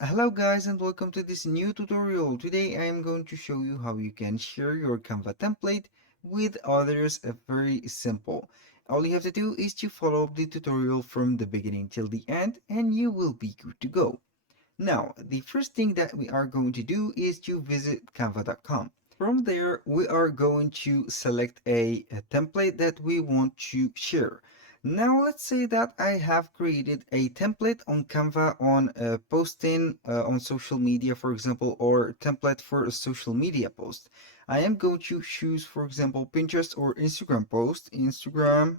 Hello guys and welcome to this new tutorial. Today I am going to show you how you can share your Canva template with others. Very simple. All you have to do is to follow the tutorial from the beginning till the end and you will be good to go. Now, the first thing that we are going to do is to visit canva.com. From there, we are going to select a template that we want to share. Now, let's say that I have created a template on Canva on posting on social media, for example, or template for a social media post. I am going to choose, for example, Pinterest or Instagram post. Instagram,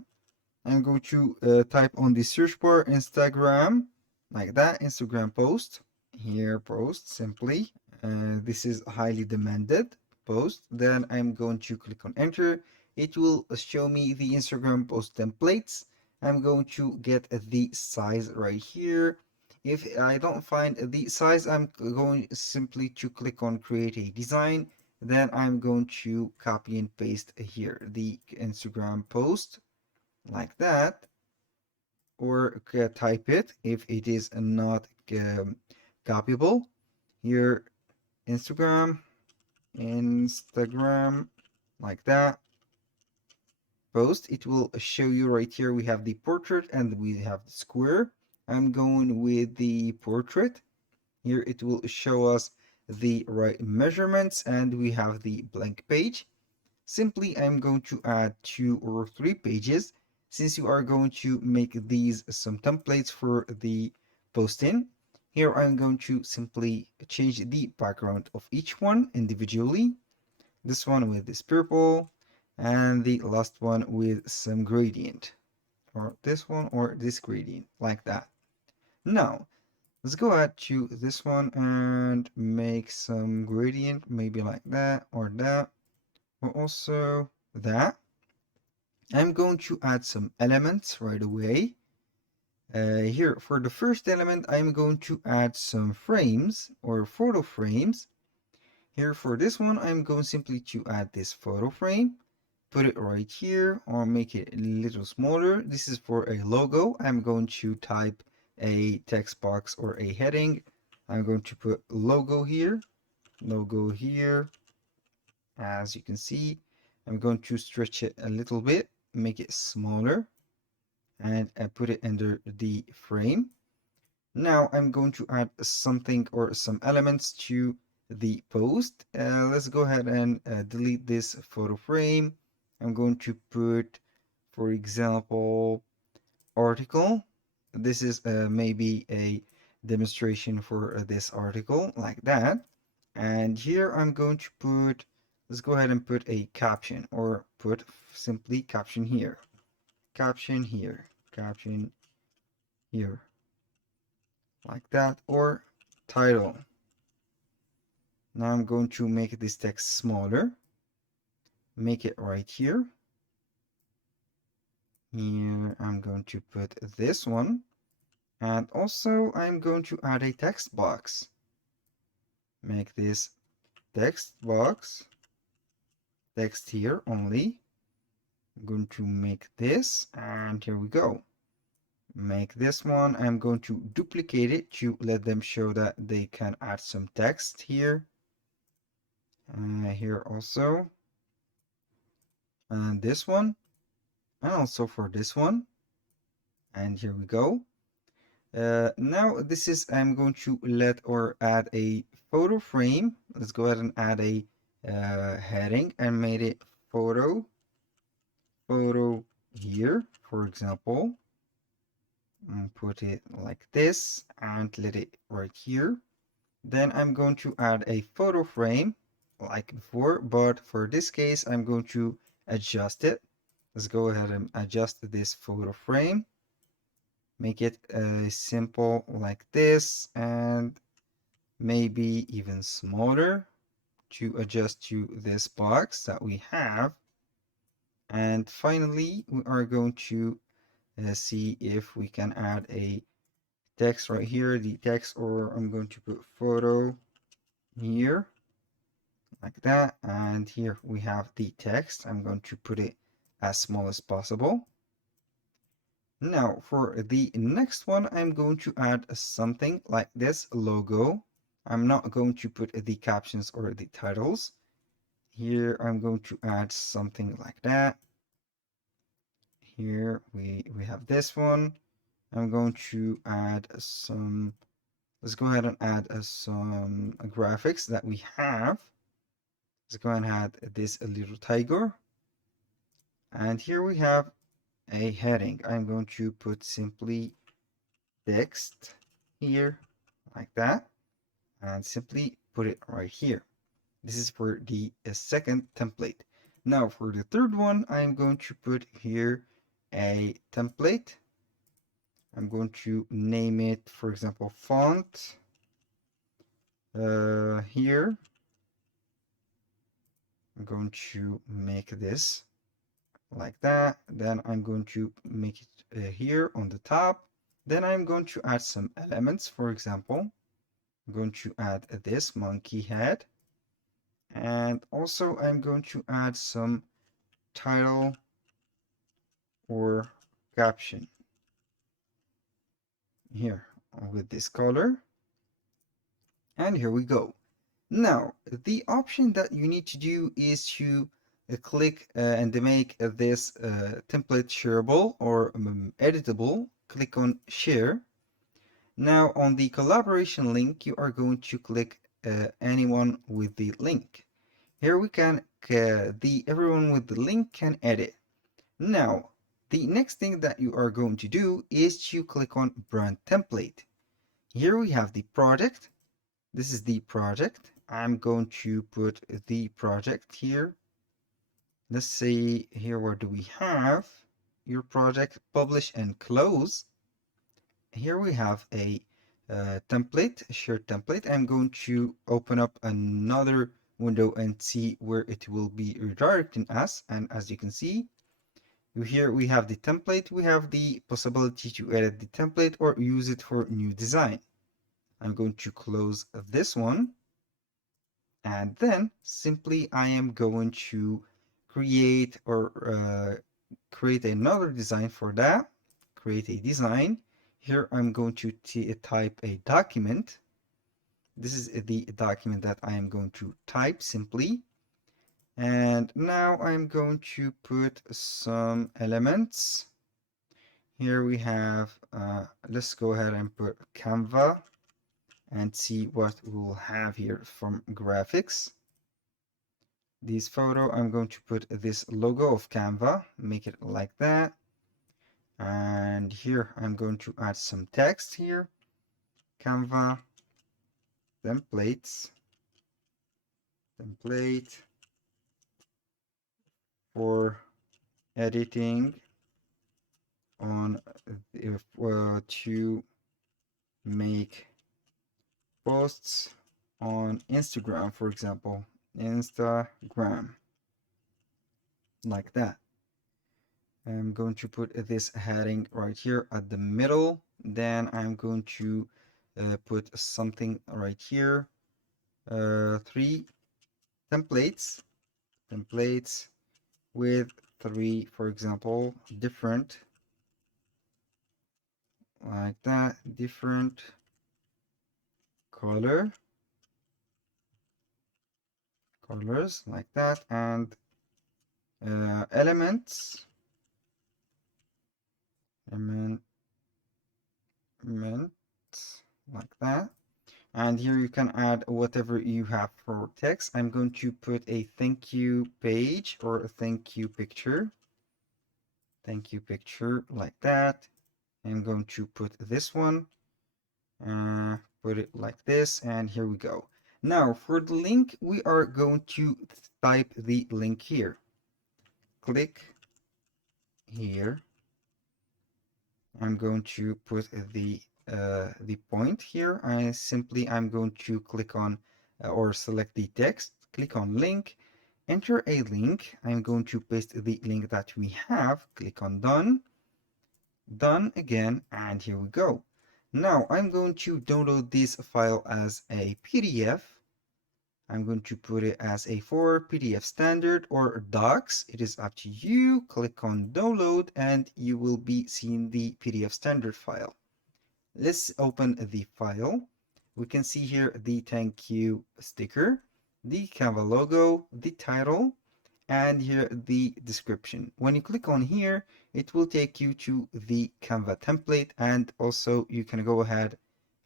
I'm going to type on the search bar Instagram, like that, Instagram post. Here, post simply. This is highly demanded post. Then I'm going to click on enter. It will show me the Instagram post templates. I'm going to get the size right here. If I don't find the size, I'm going simply to click on create a design. Then I'm going to copy and paste here the Instagram post like that, or type it if it is not copyable. Here, Instagram, Instagram, like that. Post, it will show you right here. We have the portrait and we have the square. I'm going with the portrait. Here it will show us the right measurements and we have the blank page. Simply, I'm going to add 2 or 3 pages since you are going to make these some templates for the posting. Here, I'm going to simply change the background of each one individually. This one with this purple and the last one with some gradient, or this one or this gradient, like that. Now, let's go ahead to this one and make some gradient, maybe like that or that, or also that. I'm going to add some elements right away. Here, for the first element, I'm going to add some frames or photo frames. Here, for this one, I'm going simply to add this photo frame, put it right here, or make it a little smaller. This is for a logo. I'm going to type a text box or a heading. I'm going to put logo here, as you can see. I'm going to stretch it a little bit, make it smaller, and I put it under the frame. Now I'm going to add something or some elements to the post. Let's go ahead and delete this photo frame. I'm going to put, for example, article. This is maybe a demonstration for this article, like that. And here I'm going to put, let's go ahead and put a caption, or put simply caption here, caption here, caption here, like that, or title. Now I'm going to make this text smaller, make it right here. Here I'm going to put this one, and also I'm going to add a text box. Make this text box, text here only. I'm going to make this, and here we go. Make this one. I'm going to duplicate it to let them show that they can add some text here. Here also, and this one, and also for this one, and here we go. Now this is, I'm going to let or add a photo frame. Let's go ahead and add a heading and made it photo here, for example, and put it like this and let it right here. Then I'm going to add a photo frame like before, but for this case, I'm going to adjust it. Let's go ahead and adjust this photo frame. Make it simple like this, and maybe even smaller to adjust to this box that we have. And finally, we are going to see if we can add a text right here, the text, or I'm going to put photo here, like that. And here we have the text. I'm going to put it as small as possible. Now for the next one, I'm going to add something like this logo. I'm not going to put the captions or the titles. Here I'm going to add something like that. Here we have this one. I'm going to add some, let's go ahead and add some graphics that we have. Let's go ahead and add this little tiger. And here we have a heading. I'm going to put simply text here like that and simply put it right here. This is for the second template. Now for the third one, I'm going to put here a template. I'm going to name it, for example, font. Here, I'm going to make this like that. Then I'm going to make it here on the top. Then I'm going to add some elements. For example, I'm going to add this monkey head. And also I'm going to add some title or caption here with this color. And here we go. Now, the option that you need to do is to click and make this template shareable or editable. Click on share. Now on the collaboration link, you are going to click anyone with the link. Here we can, everyone with the link can edit. Now, the next thing that you are going to do is to click on brand template. Here we have the project. This is the project. I'm going to put the project here. Let's say here, where do we have your project? Publish and close. Here we have a template, a shared template. I'm going to open up another window and see where it will be redirecting us. And as you can see, here we have the template. We have the possibility to edit the template or use it for new design. I'm going to close this one. And then simply I am going to create create another design for that. Create a design. Here I'm going to type a document. This is the document that I am going to type simply. And now I'm going to put some elements. Here we have, let's go ahead and put Canva and see what we'll have here from graphics. This photo, I'm going to put this logo of Canva, make it like that. And here I'm going to add some text here. Canva templates, template for editing on to make posts on Instagram, for example, Instagram, like that. I'm going to put this heading right here at the middle. Then I'm going to put something right here. 3 templates, templates with 3, for example, different, like that, different colors like that, and elements, elements like that. And here you can add whatever you have for text. I'm going to put a thank you page or a thank you picture like that. I'm going to put this one, put it like this, and here we go. Now for the link, we are going to type the link here. Click here. I'm going to put the point here. I'm going to click on or select the text, click on link, enter a link. I'm going to paste the link that we have, click on done, done again, and here we go. Now I'm going to download this file as a PDF. I'm going to put it as A4, PDF standard, or docs. It is up to you. Click on download and you will be seeing the PDF standard file. Let's open the file. We can see here the thank you sticker, the Canva logo, the title, and here the description. When you click on here, it will take you to the Canva template, and also you can go ahead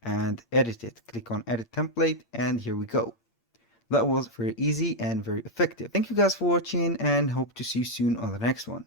and edit it. Click on edit template, and here we go. That was very easy and very effective. Thank you guys for watching, and hope to see you soon on the next one.